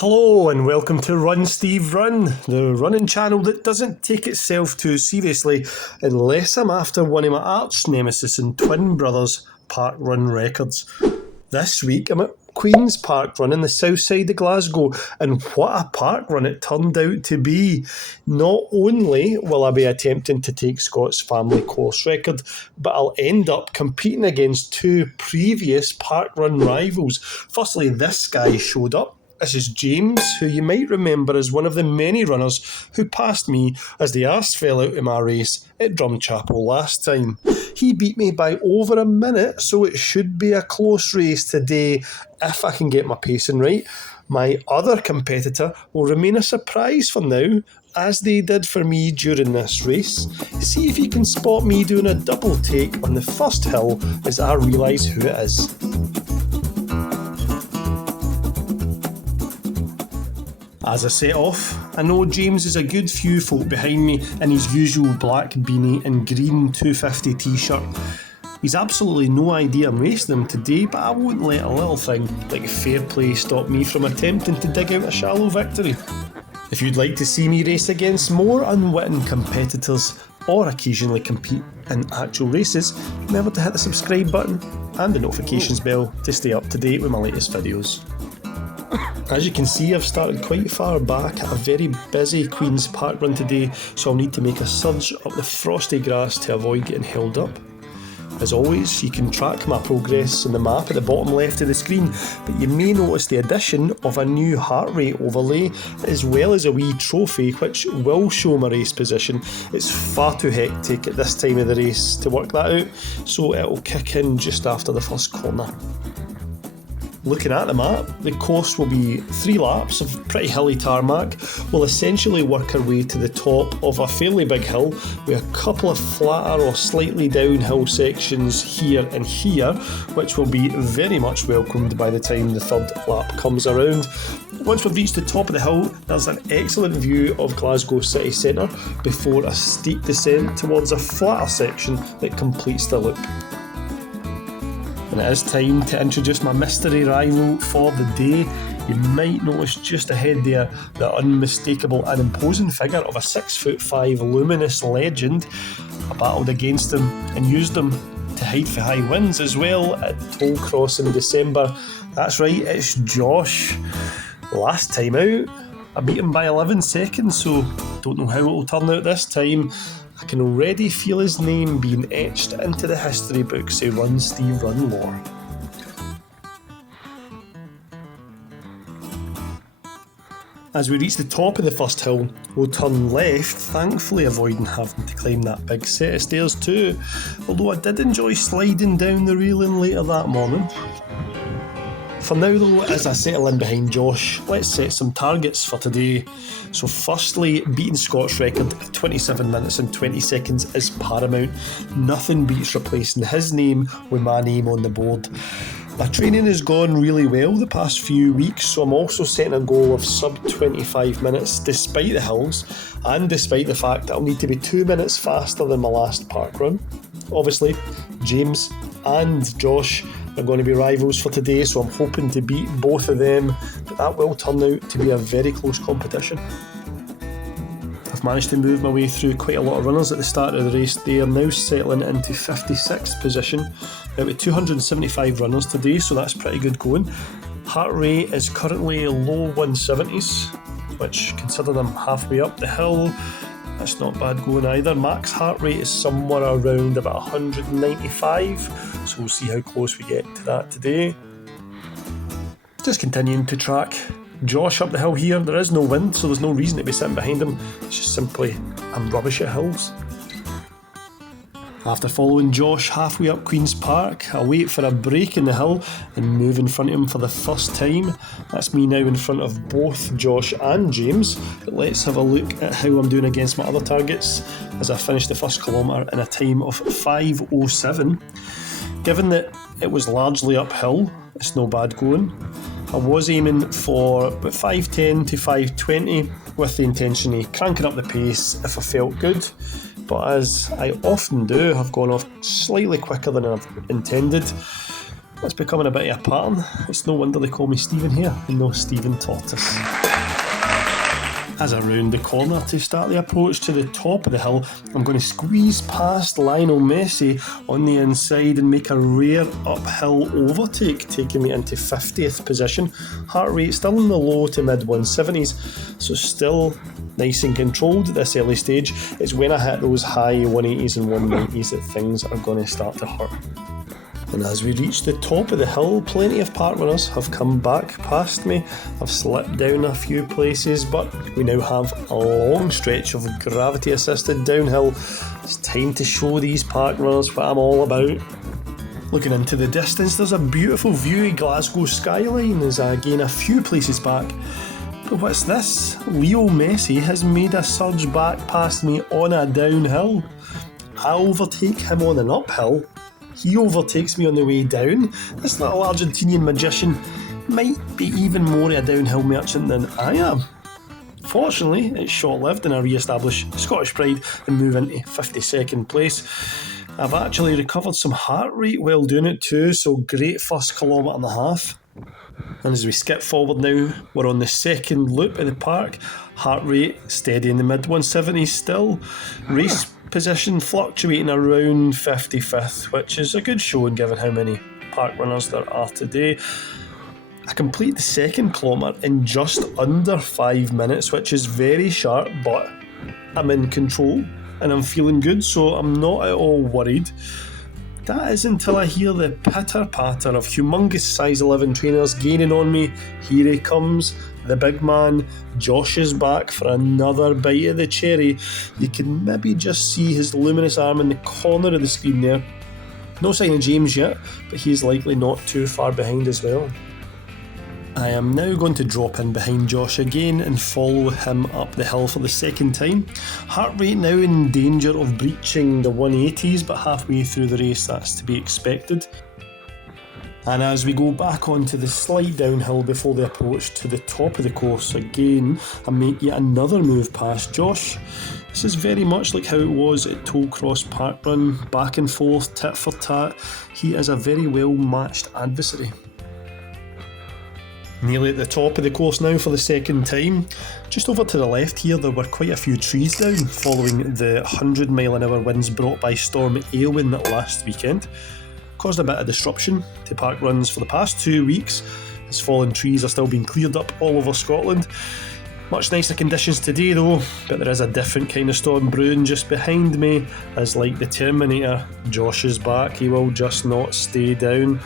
Hello and welcome to Run Steve Run, the running channel that doesn't take itself too seriously unless I'm after one of my arch nemesis and twin brothers' Parkrun records. This week I'm at Queen's Parkrun in the southside of Glasgow, and what a parkrun it turned out to be. Not only will I be attempting to take Scott's family course record, but I'll end up competing against two previous parkrun rivals. Firstly, this guy showed up. This is James, who you might remember as one of the many runners who passed me as the arse fell out of my race at Drumchapel last time. He beat me by over a minute, so it should be a close race today if I can get my pacing right. My other competitor will remain a surprise for now, as they did for me during this race. See if you can spot me doing a double take on the first hill as I realise who it is. As I set off, I know James is a good few folk behind me in his usual black beanie and green 250 t-shirt. He's absolutely no idea I'm racing him today, but I won't let a little thing like fair play stop me from attempting to dig out a shallow victory. If you'd like to see me race against more unwitting competitors or occasionally compete in actual races, remember to hit the subscribe button and the notifications bell to stay up to date with my latest videos. As you can see, I've started quite far back at a very busy Queen's Parkrun today, so I'll need to make a surge up the frosty grass to avoid getting held up. As always, you can track my progress on the map at the bottom left of the screen, but you may notice the addition of a new heart rate overlay, as well as a wee trophy which will show my race position. It's far too hectic at this time of the race to work that out, so it'll kick in just after the first corner. Looking at the map, the course will be 3 laps of pretty hilly tarmac. We'll essentially work our way to the top of a fairly big hill with a couple of flatter or slightly downhill sections here and here, which will be very much welcomed by the time the third lap comes around. Once we've reached the top of the hill, there's an excellent view of Glasgow city centre before a steep descent towards a flatter section that completes the loop. And it is time to introduce my mystery rival for the day. You might notice just ahead there the unmistakable and imposing figure of a 6'5" luminous legend. I battled against him and used him to hide for high winds as well at Tollcross in December. That's right, it's Josh. Last time out, I beat him by 11 seconds, so don't know how it will turn out this time. I can already feel his name being etched into the history books of Run Steve Run lore. As we reach the top of the first hill, we'll turn left, thankfully avoiding having to climb that big set of stairs too, although I did enjoy sliding down the railing later that morning. For now though, as I settle in behind Josh, let's set some targets for today. So firstly, beating Scott's record of 27 minutes and 20 seconds is paramount. Nothing beats replacing his name with my name on the board. My training has gone really well the past few weeks, so I'm also setting a goal of sub 25 minutes despite the hills, and despite the fact that I'll need to be 2 minutes faster than my last parkrun. Obviously, James and Josh are going to be rivals for today, so I'm hoping to beat both of them, but that will turn out to be a very close competition. I've managed to move my way through quite a lot of runners at the start of the race. They are now settling into 56th position out of 275 runners today, so that's pretty good going. Heart rate is currently low 170s, which, considering I'm halfway up the hill, that's not bad going either. Max heart rate is somewhere around about 195, so we'll see how close we get to that today. Just continuing to track Josh up the hill here. There is no wind, so there's no reason to be sitting behind him. It's just simply I'm rubbish at hills. After following Josh halfway up Queen's Park, I wait for a break in the hill and move in front of him for the first time. That's me now in front of both Josh and James. But let's have a look at how I'm doing against my other targets as I finish the first kilometre in a time of 5:07. Given that it was largely uphill, it's no bad going. I was aiming for about 5:10 to 5:20 with the intention of cranking up the pace if I felt good. But as I often do, I've gone off slightly quicker than I've intended. It's becoming a bit of a pattern. It's no wonder they call me Stephen here and no Stephen Tortoise. As I round the corner to start the approach to the top of the hill, I'm going to squeeze past Lionel Messi on the inside and make a rare uphill overtake, taking me into 50th position. Heart rate still in the low to mid 170s, so still nice and controlled at this early stage. It's when I hit those high 180s and 190s that things are going to start to hurt. And as we reach the top of the hill, plenty of parkrunners have come back past me. I've slipped down a few places, but we now have a long stretch of gravity-assisted downhill. It's time to show these parkrunners what I'm all about. Looking into the distance, there's a beautiful view of Glasgow skyline as I gain a few places back. But what's this? Leo Messi has made a surge back past me on a downhill. I overtake him on an uphill. He overtakes me on the way down. This little Argentinian magician might be even more a downhill merchant than I am. Fortunately, it's short-lived and I re-establish Scottish pride and move into 52nd place. I've actually recovered some heart rate while doing it too, so great first kilometre and a half. And as we skip forward now, we're on the second loop of the park. Heart rate steady in the mid 170s still. Race position fluctuating around 55th, which is a good showing given how many park runners there are today. I complete the second kilometre in just under 5 minutes, which is very sharp, but I'm in control and I'm feeling good, so I'm not at all worried. That is until I hear the pitter-patter of humongous size 11 trainers gaining on me. Here he comes, the big man. Josh is back for another bite of the cherry. You can maybe just see his luminous arm in the corner of the screen there. No sign of James yet, but he's likely not too far behind as well. I am now going to drop in behind Josh again and follow him up the hill for the second time. Heart rate now in danger of breaching the 180s, but halfway through the race that's to be expected. And as we go back onto the slight downhill before the approach to the top of the course again, I make yet another move past Josh. This is very much like how it was at Tollcross Parkrun, back and forth, tit for tat. He is a very well matched adversary. Nearly at the top of the course now for the second time. Just over to the left here there were quite a few trees down following the 100-mile-an-hour winds brought by Storm Ailwyn last weekend. Caused a bit of disruption to park runs for the past 2 weeks as fallen trees are still being cleared up all over Scotland. Much nicer conditions today though, but there is a different kind of storm brewing just behind me as, like the Terminator, Josh is back. He will just not stay down.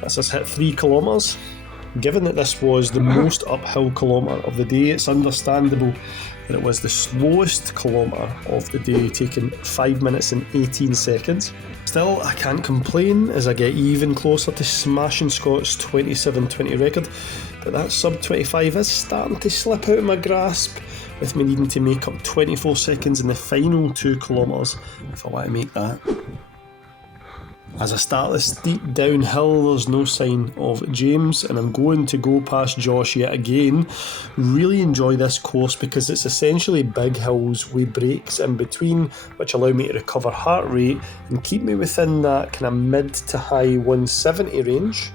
That's us hit 3 kilometres. Given that this was the most uphill kilometre of the day, it's understandable that it was the slowest kilometre of the day, taking 5 minutes and 18 seconds. Still, I can't complain as I get even closer to smashing Scott's 27:20 record, but that sub 25 is starting to slip out of my grasp, with me needing to make up 24 seconds in the final 2 kilometres if I want to make that. As I start the steep downhill, there's no sign of James, and I'm going to go past Josh yet again. Really enjoy this course because it's essentially big hills with breaks in between, which allow me to recover heart rate and keep me within that kind of mid to high 170 range.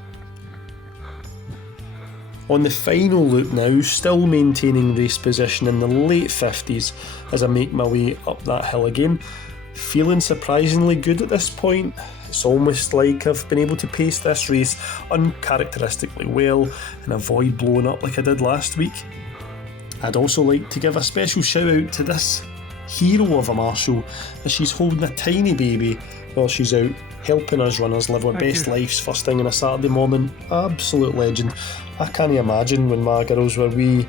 On the final loop now, still maintaining race position in the late 50s as I make my way up that hill again. Feeling surprisingly good at this point. It's almost like I've been able to pace this race uncharacteristically well and avoid blowing up like I did last week. I'd also like to give a special shout out to this hero of a marshal as she's holding a tiny baby while she's out helping us runners live our best lives first thing on a Saturday morning. Absolute legend. I can't imagine when my girls were wee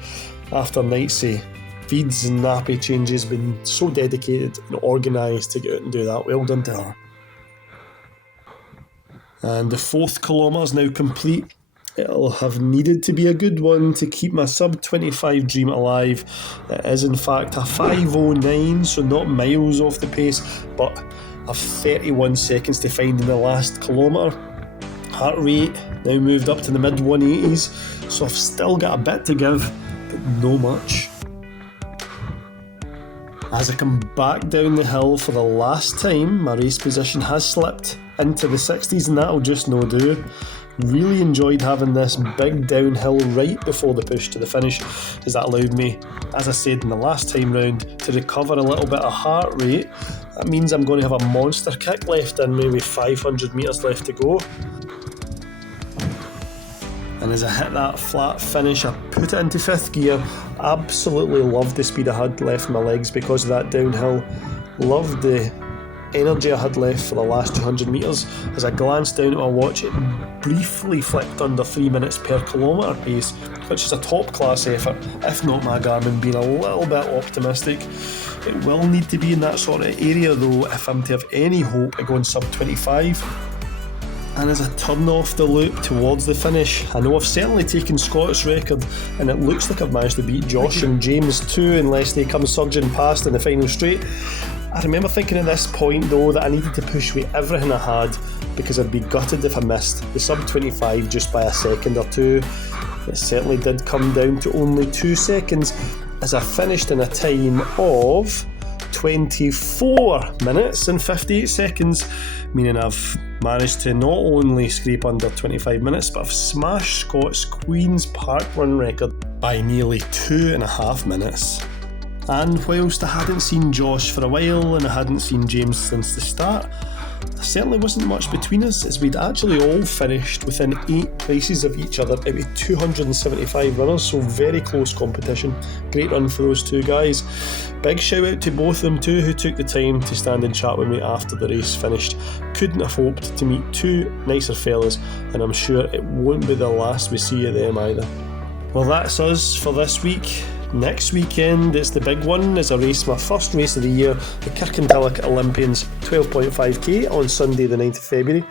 after nights of feeds and nappy changes, been so dedicated and organised to get out and do that. Well done to her. And the 4th kilometre is now complete. It'll have needed to be a good one to keep my sub 25 dream alive. It is in fact a 5:09, so not miles off the pace, but I've 31 seconds to find in the last kilometre. Heart rate now moved up to the mid 180s, so I've still got a bit to give, but no much. As I come back down the hill for the last time, my race position has slipped into the 60s and that'll just no do. Really enjoyed having this big downhill right before the push to the finish, as that allowed me, as I said in the last time round, to recover a little bit of heart rate. That means I'm going to have a monster kick left in me with 500 metres left to go. And as I hit that flat finish, I put it into 5th gear. Absolutely loved the speed I had left in my legs because of that downhill. Loved the energy I had left for the last 200 metres. As I glanced down at my watch, it briefly flicked under 3 minutes per kilometre pace, which is a top class effort, if not my Garmin being a little bit optimistic. It will need to be in that sort of area though if I'm to have any hope of going sub 25. And as I turn off the loop towards the finish, I know I've certainly taken Scott's record and it looks like I've managed to beat Josh and James too, unless they come surging past in the final straight. I remember thinking at this point though that I needed to push with everything I had, because I'd be gutted if I missed the sub 25 just by a second or two. It certainly did come down to only 2 seconds as I finished in a time of 24 minutes and 58 seconds, meaning I've managed to not only scrape under 25 minutes, but I've smashed Scott's Queen's Parkrun record by nearly 2.5 minutes. And whilst I hadn't seen Josh for a while and I hadn't seen James since the start, there certainly wasn't much between us, as we'd actually all finished within 8 places of each other out of 275 runners, so very close competition. Great run for those two guys. Big shout out to both of them too, who took the time to stand and chat with me after the race finished. Couldn't have hoped to meet two nicer fellas, and I'm sure it won't be the last we see of them either. Well, that's us for this week. Next weekend it's the big one as I race my first race of the year, the Kirkintilloch Olympians 12.5k on Sunday the 9th of February.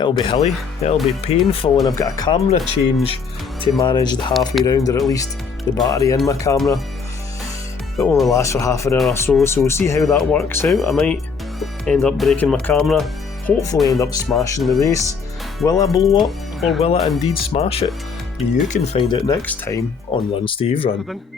It'll be hilly, it'll be painful, and I've got a camera change to manage the halfway round, or at least the battery in my camera. It only lasts for half an hour or so we'll see how that works out. I might end up breaking my camera, hopefully end up smashing the race. Will I blow up, or will I indeed smash it? You can find out next time on Run Steve Run.